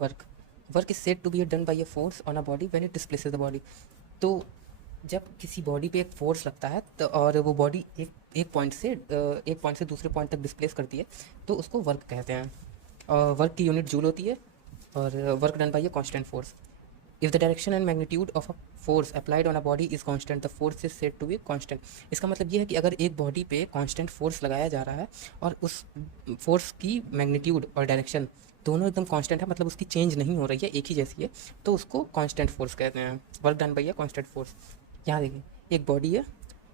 Work work is said to be done by a force on a body when it displaces the body. तो जब किसी body पे एक force लगता है तो और वो बॉडी एक पॉइंट से दूसरे पॉइंट तक डिस्प्लेस करती है तो उसको वर्क कहते हैं। और वर्क की यूनिट जूल होती है और work done by a constant force. If the direction and magnitude of a force applied on a body is constant the force is said to be constant. इसका मतलब ये है कि अगर एक बॉडी पे कांस्टेंट फोर्स लगाया जा रहा है और उस फोर्स की मैग्नीट्यूड और डायरेक्शन दोनों एकदम कांस्टेंट है, मतलब उसकी चेंज नहीं हो रही है, एक ही जैसी है, तो उसको कांस्टेंट फोर्स कहते हैं। Work done by a constant force. यहाँ देखिए एक बॉडी है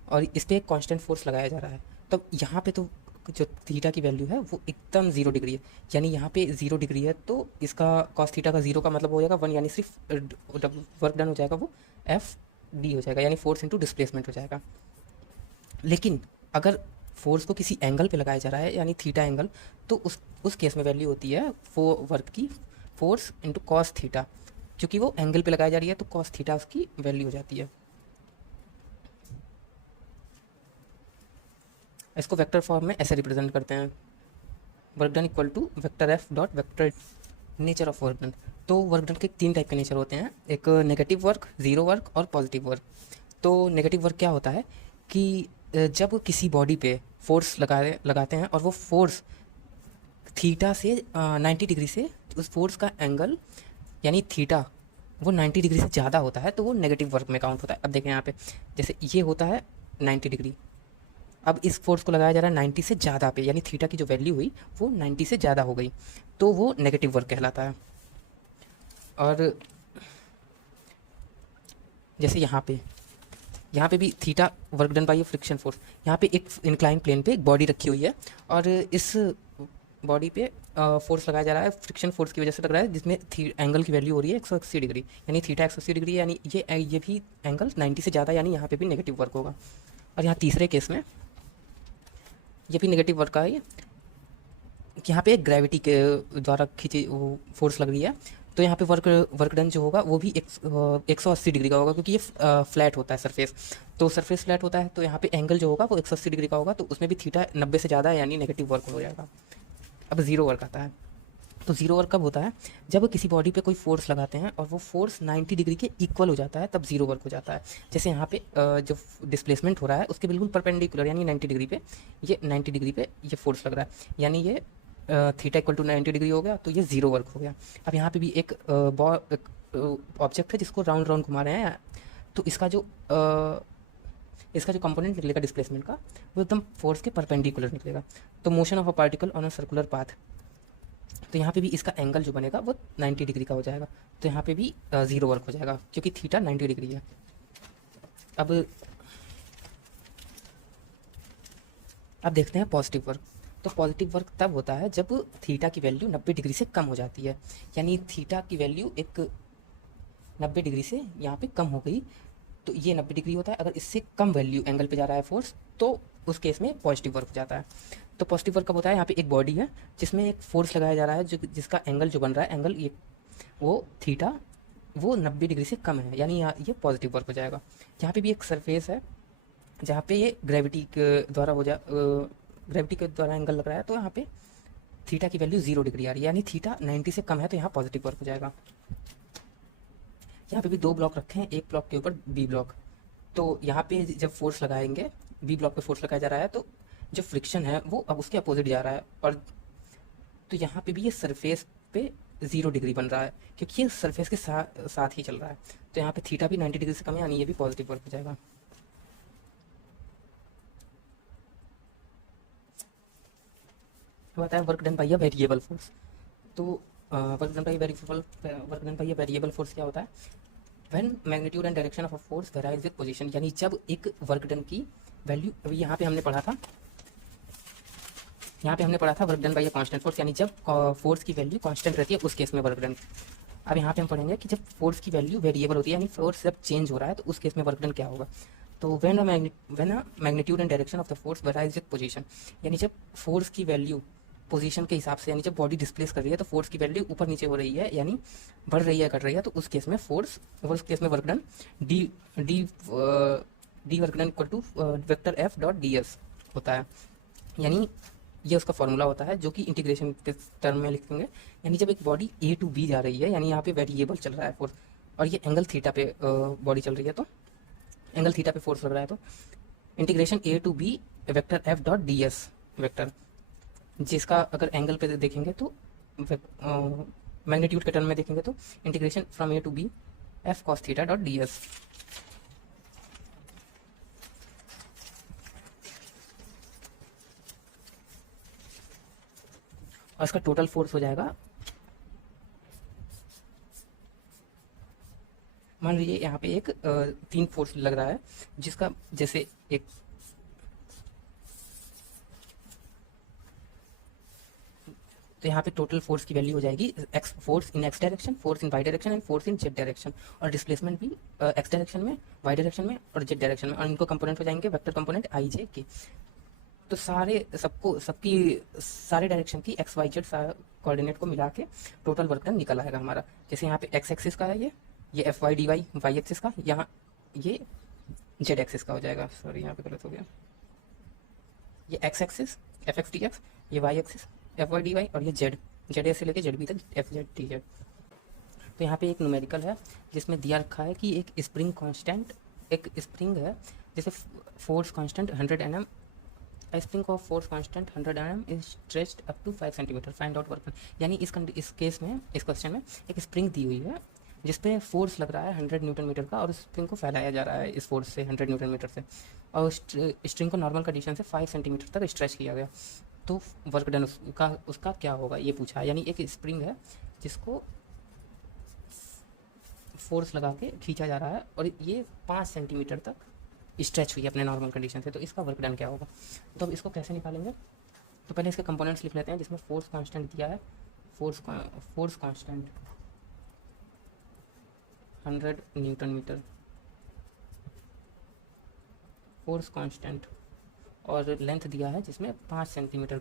और इस पर एक कांस्टेंट फोर्स लगाया जा रहा है, तब यहाँ पे तो जो थीटा की वैल्यू है वो एकदम 0 डिग्री है, यानी यहाँ पे 0 डिग्री है, तो इसका कॉस थीटा का 0 का मतलब हो जाएगा 1, यानी सिर्फ वर्क डन हो जाएगा वो एफ डी हो जाएगा, यानी फोर्स इंटू डिस्प्लेसमेंट हो जाएगा। लेकिन अगर फोर्स को किसी एंगल पे लगाया जा रहा है यानी थीटा एंगल, तो उस केस में वैल्यू होती है वर्क की फोर्स इंटू कॉस थीटा, क्योंकि वो एंगल पे लगाई जा रही है तो कॉस थीटा उसकी वैल्यू हो जाती है। इसको वेक्टर फॉर्म में ऐसे रिप्रेजेंट करते हैं, work done equal to vector F dot vector nature of work done. तो वर्क डन के 3 टाइप के नेचर होते हैं, एक नेगेटिव वर्क, ज़ीरो वर्क और पॉजिटिव वर्क। तो नेगेटिव वर्क क्या होता है कि जब किसी बॉडी पे फोर्स लगाते हैं और वो फोर्स थीटा से 90 डिग्री से उस फोर्स का एंगल यानी थीटा वो 90 डिग्री से ज़्यादा होता है, तो वो नेगेटिव वर्क में काउंट होता है। अब देखें यहाँ पे जैसे ये होता है 90 डिग्री, अब इस फोर्स को लगाया जा रहा है 90 से ज़्यादा पे, यानी थीटा की जो वैल्यू हुई वो 90 से ज़्यादा हो गई, तो वो नेगेटिव वर्क कहलाता है। और जैसे यहाँ पे भी theta work done by friction force. यहाँ पे एक इंक्लाइन प्लेन पे एक बॉडी रखी हुई है और इस बॉडी पे फोर्स लगाया जा रहा है फ्रिक्शन फोर्स की वजह से लग रहा है, जिसमें एंगल की वैल्यू हो रही है 180 डिग्री, यानी थीटा 180 डिग्री, यानी ये भी एंगल 90 से ज़्यादा, यानी यहाँ पे भी नेगेटिव वर्क होगा। और यहाँ तीसरे केस में ये भी नेगेटिव वर्क का है, यहाँ पे एक ग्रेविटी के द्वारा खींची वो फोर्स लग रही है, तो यहाँ पे वर्क डन जो होगा वो भी 180 डिग्री का होगा, क्योंकि ये फ्लैट होता है सरफेस, तो सरफेस फ्लैट होता है, तो यहाँ पे एंगल जो होगा वो 180 डिग्री का होगा, तो उसमें भी थीटा 90 से ज़्यादा है, यानी नेगेटिव वर्क हो जाएगा। अब ज़ीरो वर्क आता है, तो ज़ीरो वर्क कब होता है, जब किसी बॉडी पे कोई फोर्स लगाते हैं और वो फोर्स 90 डिग्री के इक्वल हो जाता है, तब ज़ीरो वर्क हो जाता है। जैसे यहाँ पे जो डिस्प्लेसमेंट हो रहा है उसके बिल्कुल परपेंडिकुलर, यानी 90 डिग्री पे ये फोर्स लग रहा है, यानी ये थीटा इक्वल टू 90 डिग्री हो गया, तो ये ज़ीरो वर्क हो गया। अब यहाँ पे भी एक ऑब्जेक्ट है जिसको राउंड राउंड घुमा रहे हैं, तो इसका जो कंपोनेंट निकलेगा डिस्प्लेसमेंट का वो एकदम फोर्स के परपेंडिकुलर निकलेगा। तो motion of a particle on a circular path, तो यहाँ पे भी इसका एंगल जो बनेगा वो 90 डिग्री का हो जाएगा, तो यहाँ पे भी ज़ीरो वर्क हो जाएगा क्योंकि थीटा 90 डिग्री है। अब देखते हैं पॉजिटिव वर्क। तो पॉजिटिव वर्क तब होता है जब थीटा की वैल्यू 90 डिग्री से कम हो जाती है, यानी थीटा की वैल्यू एक 90 डिग्री से यहाँ पे कम हो गई, तो ये 90 डिग्री होता है। अगर इससे कम वैल्यू एंगल पे जा रहा है फोर्स, तो उस केस में पॉजिटिव वर्क हो जाता है। तो पॉजिटिव वर्क कब होता है, यहाँ पे एक बॉडी है जिसमें एक फोर्स लगाया जा रहा है, जिसका एंगल जो बन रहा है एंगल वो थीटा वो 90 डिग्री से कम है, यानी यहाँ ये पॉजिटिव वर्क हो जाएगा। यहाँ पे भी एक सरफेस है जहाँ पे ये ग्रेविटी के द्वारा एंगल लग रहा है, तो यहाँ पे थीटा की वैल्यू 0 डिग्री आ रही है, यानी थीटा 90 से कम है, तो यहाँ पॉजिटिव वर्क हो जाएगा। यहाँ पे भी 2 ब्लॉक रखे हैं, एक ब्लॉक के ऊपर बी ब्लॉक, तो यहाँ पे जब फोर्स लगाएंगे, बी ब्लॉक पे फोर्स लगाया जा रहा है, तो जो फ्रिक्शन है वो अब उसके अपोजिट जा रहा है, और तो यहाँ पे भी ये सरफेस पे 0 डिग्री बन रहा है, क्योंकि ये सरफेस के साथ ही चल रहा है, तो यहाँ पे थीटा भी 90 डिग्री से कम है, यानी ये भी पॉजिटिव वर्क हो जाएगा। आता है work done by a variable force. तो work done by a variable force क्या होता है, when magnitude and direction of a force varies with position, यानी जब एक वर्क डन की वैल्यू, अभी यहाँ पे हमने पढ़ा था work done by a constant force, यानी जब फोर्स की वैल्यू कांस्टेंट रहती है उस केस में वर्क डन। अब यहाँ पे हम पढ़ेंगे कि जब फोर्स की वैल्यू वेरिएबल होती है, यानी फोर्स जब चेंज हो रहा है, तो उस केस में वर्क डन क्या होगा। तो when a magnitude and direction of the force varies with position, यानी जब फोर्स की वैल्यू पोजीशन के हिसाब से, यानी जब बॉडी डिस्प्लेस कर रही है तो फोर्स की वैल्यू ऊपर नीचे हो रही है, यानी बढ़ रही है घट रही है, तो उस केस में work done d work done equal to vector F dot d s होता है। यानी ये उसका फॉर्मूला होता है जो कि इंटीग्रेशन के टर्म में लिखेंगे। यानी जब एक बॉडी ए टू बी जा रही है, यानी यहाँ पे वेरिएबल चल रहा है फोर्स, और ये एंगल थीटा पे बॉडी चल रही है, तो एंगल थीटा पे फोर्स लग रहा है, तो integration A to B vector F dot d s vector, जिसका अगर एंगल पे देखेंगे तो मैग्नीट्यूड के टर्म में देखेंगे तो integration from A to B F cos theta dot d s. और इसका टोटल फोर्स हो जाएगा, मान लीजिए यहाँ पे एक 3 फोर्स लग रहा है, जिसका जैसे एक तो यहाँ पे टोटल फोर्स की वैल्यू हो जाएगी x, force in x direction, force in y direction and force in z direction, और डिस्प्लेसमेंट भी एक्स डायरेक्शन में, वाई डायरेक्शन में और जेड डायरेक्शन में, और इनको कंपोनेंट हो जाएंगे वेक्टर कंपोनेंट आई जे के। तो सारे डायरेक्शन की एक्स वाई जेड कोऑर्डिनेट को मिला के टोटल वर्क डन निकल आएगा हमारा। जैसे यहाँ पे एक्स एक्सिस का है ये F Y D y, y axis का, यहाँ ये जेड एक्सिस का हो जाएगा, सॉरी यहाँ पे गलत हो गया, ये X axis F X D X, ये Y axis F Y D Y, और ये जेड जेड ए से लेके जेड बी तक एफ जेड टी जेड। तो यहाँ पे एक न्यूमेरिकल है जिसमें दिया रखा है कि एक स्प्रिंग कांस्टेंट, एक स्प्रिंग है जैसे force constant 100 nm, spring of force constant 100 nm is stretched up to 5 centimetre, find out work. यानी इस केस में, इस क्वेश्चन में एक स्प्रिंग दी हुई है जिसपे फोर्स लग रहा है 100 न्यूटन मीटर का, और स्प्रिंग को फैलाया जा रहा है इस फोर्स से 100 न्यूटन मीटर से, और स्ट्रिंग को नॉर्मल कंडीशन से 5 सेंटीमीटर तक स्ट्रेच किया गया। तो वर्क डन उसका क्या होगा ये पूछा है। यानी एक स्प्रिंग है जिसको फोर्स लगा के खींचा जा रहा है, और ये 5 सेंटीमीटर तक स्ट्रेच हुई है अपने नॉर्मल कंडीशन से, तो इसका वर्क डन क्या होगा। तो अब इसको कैसे निकालेंगे, तो पहले इसके कंपोनेंट्स लिख लेते हैं, जिसमें फोर्स कांस्टेंट दिया है, force constant 100 newton metre, force constant, और लेंथ दिया है जिसमें 5 सेंटीमीटर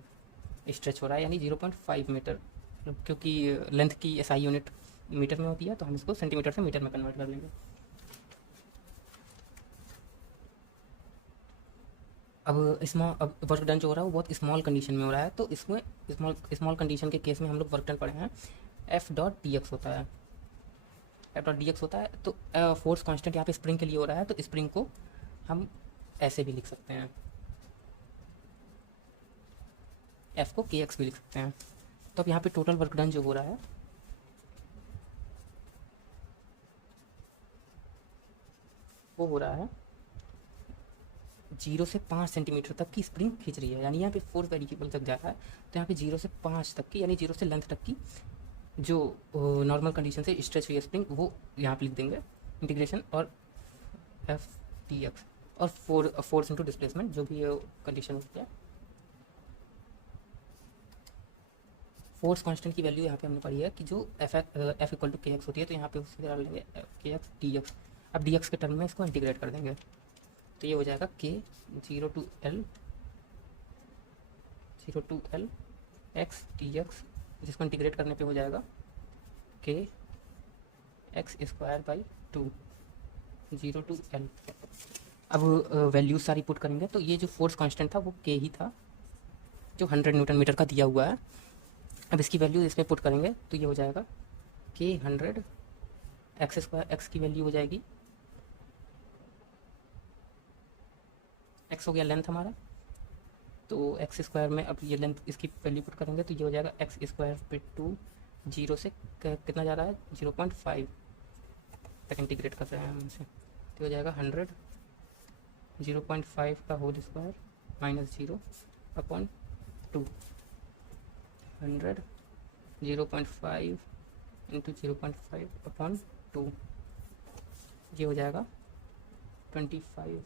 स्ट्रेच हो रहा है, यानी 0.5 मीटर, क्योंकि लेंथ की एसआई यूनिट मीटर में होती है, तो हम इसको सेंटीमीटर से मीटर में कन्वर्ट कर लेंगे। अब वर्क डन जो हो रहा है वो बहुत स्मॉल कंडीशन में हो रहा है, तो इसमें स्मॉल कंडीशन के केस में हम लोग वर्क डन पढ़े हैं एफ डॉट डी एक्स होता है, एफ डॉट डी एक्स होता है। तो फोर्स कांस्टेंट यहाँ पे स्प्रिंग के लिए हो रहा है, तो स्प्रिंग को हम ऐसे भी लिख सकते हैं, एफ को के एक्स भी लिख सकते हैं। तो अब यहाँ पे टोटल वर्क डन जो हो रहा है वो हो रहा है 0 से 5 सेंटीमीटर तक की स्प्रिंग खींच रही है, यानी यहाँ पे फोर्स वेरिएबल तक जा रहा है, तो यहाँ पे 0 से 5 तक की, यानी 0 से लेंथ तक की जो नॉर्मल कंडीशन से स्ट्रेच हुई है स्प्रिंग, वो यहाँ पे लिख देंगे इंटीग्रेशन और एफ टी एक्स, और फोर्स इंटू डिस्प्लेसमेंट जो भी कंडीशन होती है। फोर्स कांस्टेंट की वैल्यू यहाँ पे हमने पढ़ी है कि जो एफ इक्वल टू के एक्स होती है, तो यहाँ पे उससे डाल लेंगे के एक्स डी एक्स। अब डी एक्स के टर्म में इसको इंटीग्रेट कर देंगे, तो ये हो जाएगा k 0 to L x D x, जिसको इंटीग्रेट करने पे हो जाएगा k x square by 2 0 to L. अब वैल्यूज सारी पुट करेंगे, तो ये जो फोर्स कांस्टेंट था वो के ही था जो 100 न्यूटन मीटर का दिया हुआ है। अब इसकी वैल्यू इसमें पुट करेंगे तो ये हो जाएगा के 100 एक्स स्क्वायर, एक्स की वैल्यू हो जाएगी, एक्स हो गया लेंथ हमारा, तो एक्स स्क्वायर में अब ये लेंथ इसकी वैल्यू पुट करेंगे तो ये हो जाएगा एक्स स्क्वायर पे 2, 0 से कितना जा रहा है 0.5 तक इंटीग्रेट कर रहे हैं हम इसे, तो हो जाएगा 100 0.5 का whole square minus 0 upon 2, 100 0.5 into 0.5 upon 2, ये हो जाएगा 25।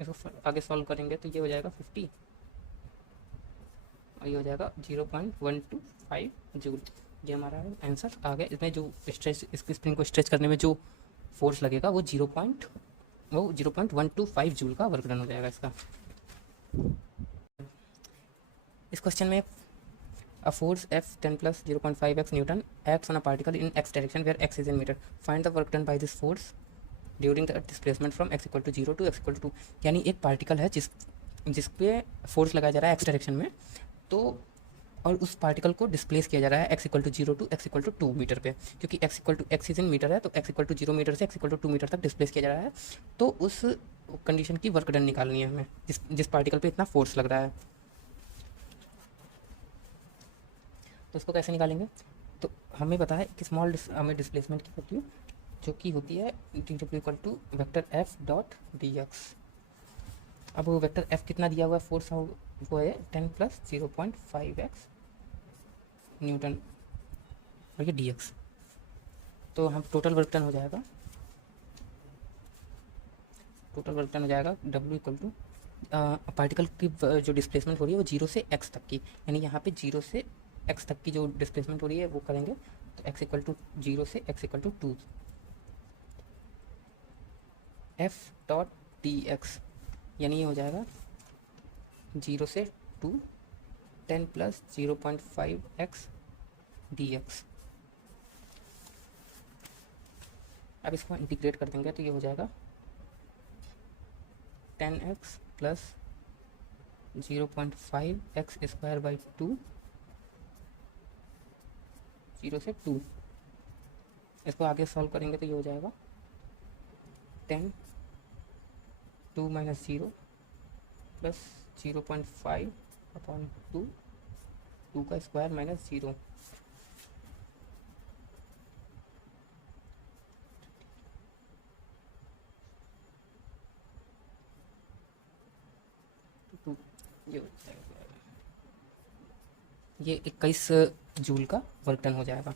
इसको आगे सॉल्व करेंगे तो ये हो जाएगा 50, और ये हो जाएगा 0.125 जूल। ये हमारा आंसर आ गया। इसमें जो स्ट्रेच, इसकी स्प्रिंग को स्ट्रेच करने में जो फोर्स लगेगा वो 0.125 जूल का वर्क डन हो जाएगा इसका। इस क्वेश्चन में a force F 10 plus 0.5x Newton acts on a particle in x direction where x is in meter. Find the work done by this force during the displacement from x equal to 0 to x equal to 2। यानी एक particle है जिस पे force लगाया जा रहा है x direction में, तो और उस पार्टिकल को डिस्प्लेस किया जा रहा है x equal to 0 to x equal to 2 metre पे, क्योंकि x equal to x is in metre है, तो x इक्वल टू 0 मीटर से x इक्वल टू 2 मीटर तक डिस्प्लेस किया जा रहा है। तो उस कंडीशन की वर्क डन निकालनी है हमें, जिस पार्टिकल पे इतना फोर्स लग रहा है। तो उसको कैसे निकालेंगे? तो हमें पता है कि हमें डिस्प्लेसमेंट की वैल्यू जो कि होती है d equal to vector F dot d x. अब वो वेक्टर एफ कितना दिया हुआ है फोर्स, वो है 10 प्लस 0.5x न्यूटन और ये डी एक्स। तो हम टोटल वर्क डन हो जाएगा, W इक्वल टू पार्टिकल की जो डिस्प्लेसमेंट हो रही है वो 0 से x तक की, यानी यहाँ पे 0 से x तक की जो डिस्प्लेसमेंट हो रही है वो करेंगे, तो x इक्वल टू 0 से x equal to 2 f dot d x, यानी ये हो जाएगा 0 से 2 10 प्लस 0.5x dx। अब इसको इंटीग्रेट कर देंगे तो ये हो जाएगा 10x plus 0.5x square by 2 0 से 2। इसको आगे सॉल्व करेंगे तो ये हो जाएगा 10 2 माइनस 0 प्लस 0.5 अपॉन 2 का स्क्वायर माइनस 0। ये 21 जूल का वर्क डन हो जाएगा।